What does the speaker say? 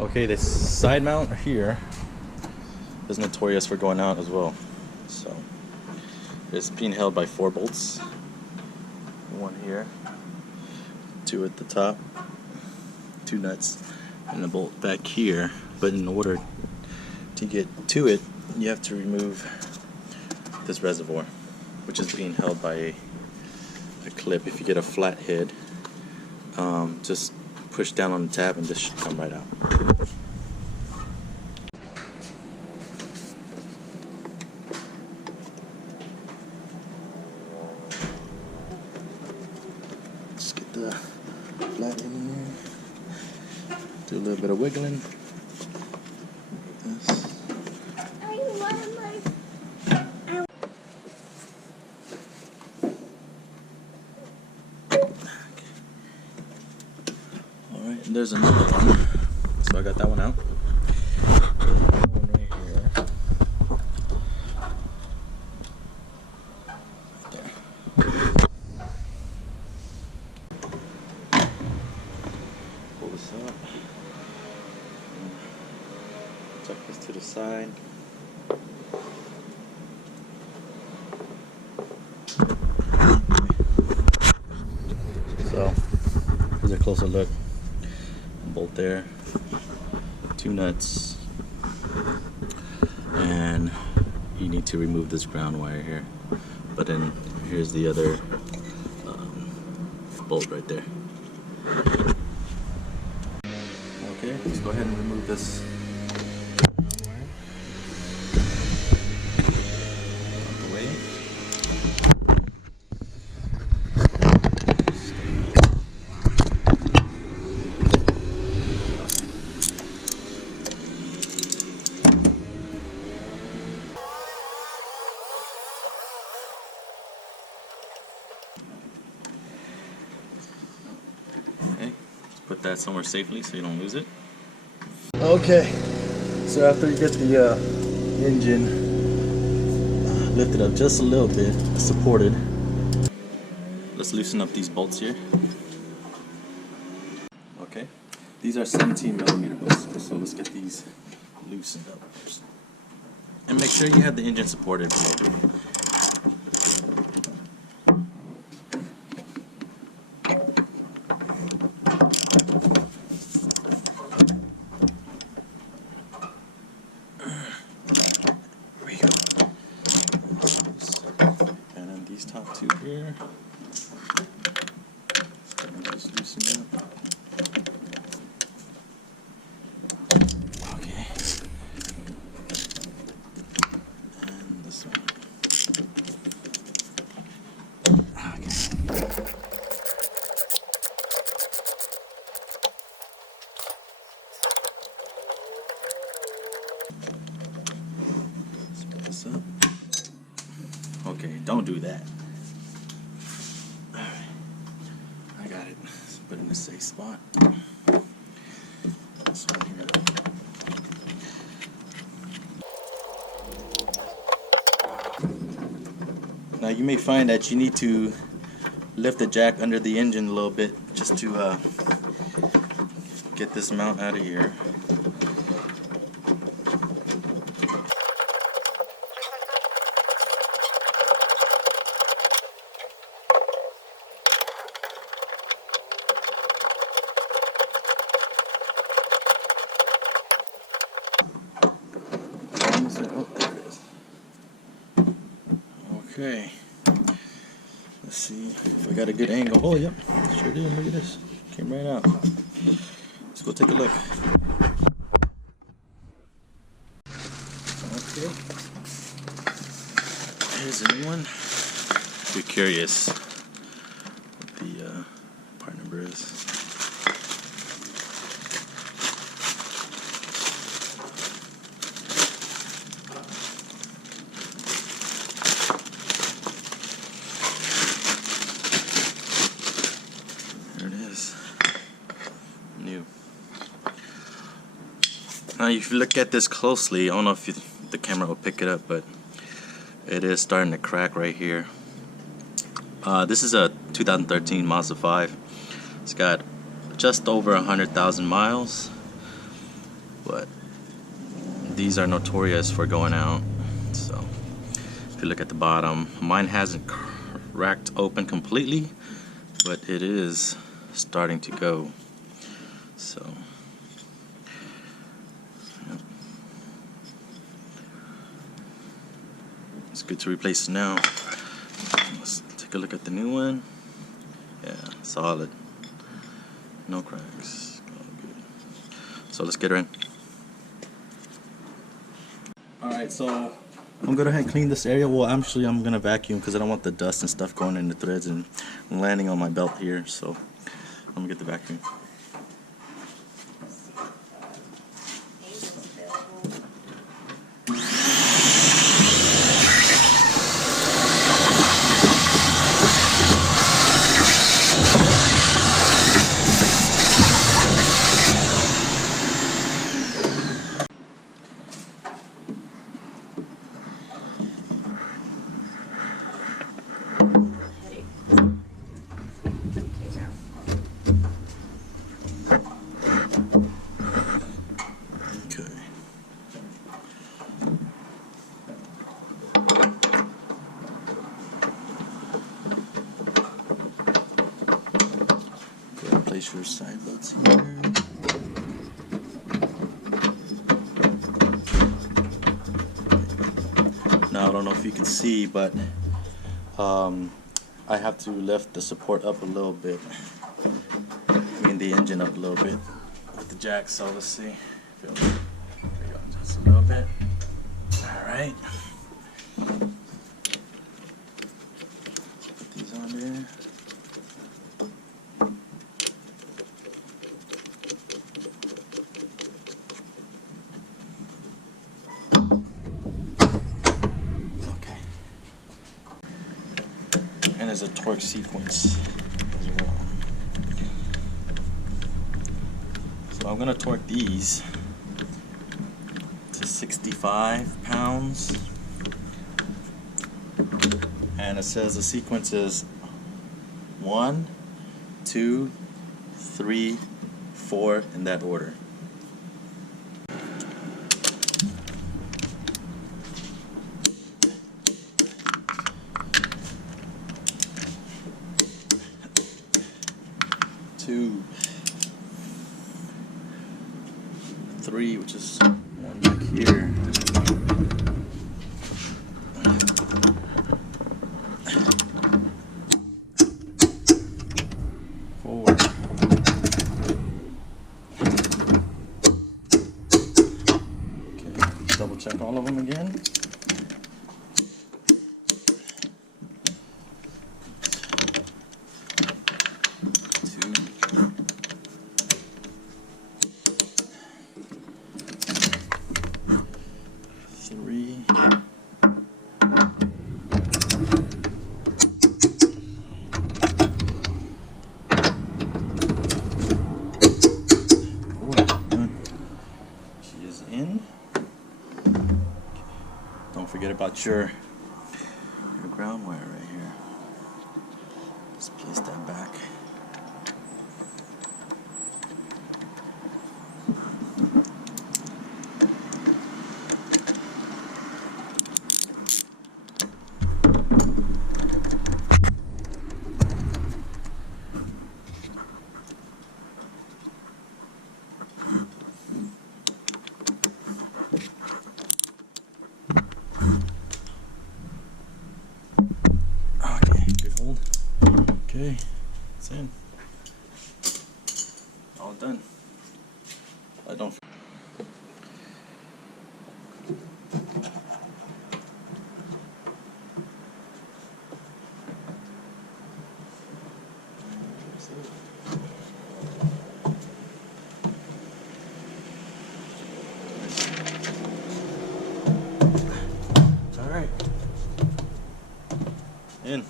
Okay, this side mount here is notorious for going out as well. So it's being held by 4 bolts. One here, 2 at the top, 2 nuts, and a bolt back here. But in order to get to it, you have to remove this reservoir, which is being held by a clip. If you get a flat head, just push down on the tab and this should come right out. Just get the flat head in there. Do a little bit of wiggling. This. Alright, and there's another one. So I got that one out. There's another one right here. There. Pull this up. Tuck this to the side. So, here's a closer look. Bolt there, 2 nuts, and you need to remove this ground wire here. But then here's the other bolt right there. Okay, let's go ahead and remove this ground wire out the way. Put that somewhere safely so you don't lose it. Okay, so after you get the engine lifted up just a little bit, supported, let's loosen up these bolts here. Okay, these are 17mm bolts, so let's get these loosened up first. And make sure you have the engine supported below. Top 2 here. Just loosen up. Okay. And this one. Okay. Let's put this up. Okay, don't do that. Alright, I got it. Let's put it in a safe spot. This one here. Now you may find that you need to lift the jack under the engine a little bit just to get this mount out of here. Okay, let's see if I got a good angle. Oh, yep, sure did. Look at this. Came right out. Let's go take a look. Okay, here's a new one. Be curious what the part number is. New. Now if you look at this closely, I don't know if the camera will pick it up, but it is starting to crack right here. This is a 2013 Mazda 5. It's got just over 100,000 miles. but these are notorious for going out. So if you look at the bottom, mine hasn't cracked open completely, but it is starting to go. So yep. It's good to replace it now. Let's take a look at the new one. Yeah, solid, no cracks, all good. So let's get her in. Alright, so I'm gonna go ahead and clean this area. Well, actually I'm gonna vacuum because I don't want the dust and stuff going in the threads and landing on my belt here. So I'm gonna get the vacuum. Place your side bolts here. Now I don't know if you can see, but I have to lift the support up a little bit. I mean the engine up a little bit with the jack. So let's see. There we go, just a little bit. All right. Put these on there. And there's a torque sequence as well. So I'm going to torque these to 65 pounds. And it says the sequence is 1, 2, 3, 4 in that order. Two, 3, which is one back here. 4. Okay, double check all of them again. 3. She is in. Don't forget about your ground wire right here. Just place that back. Okay, it's in. All done. I don't. All right. In.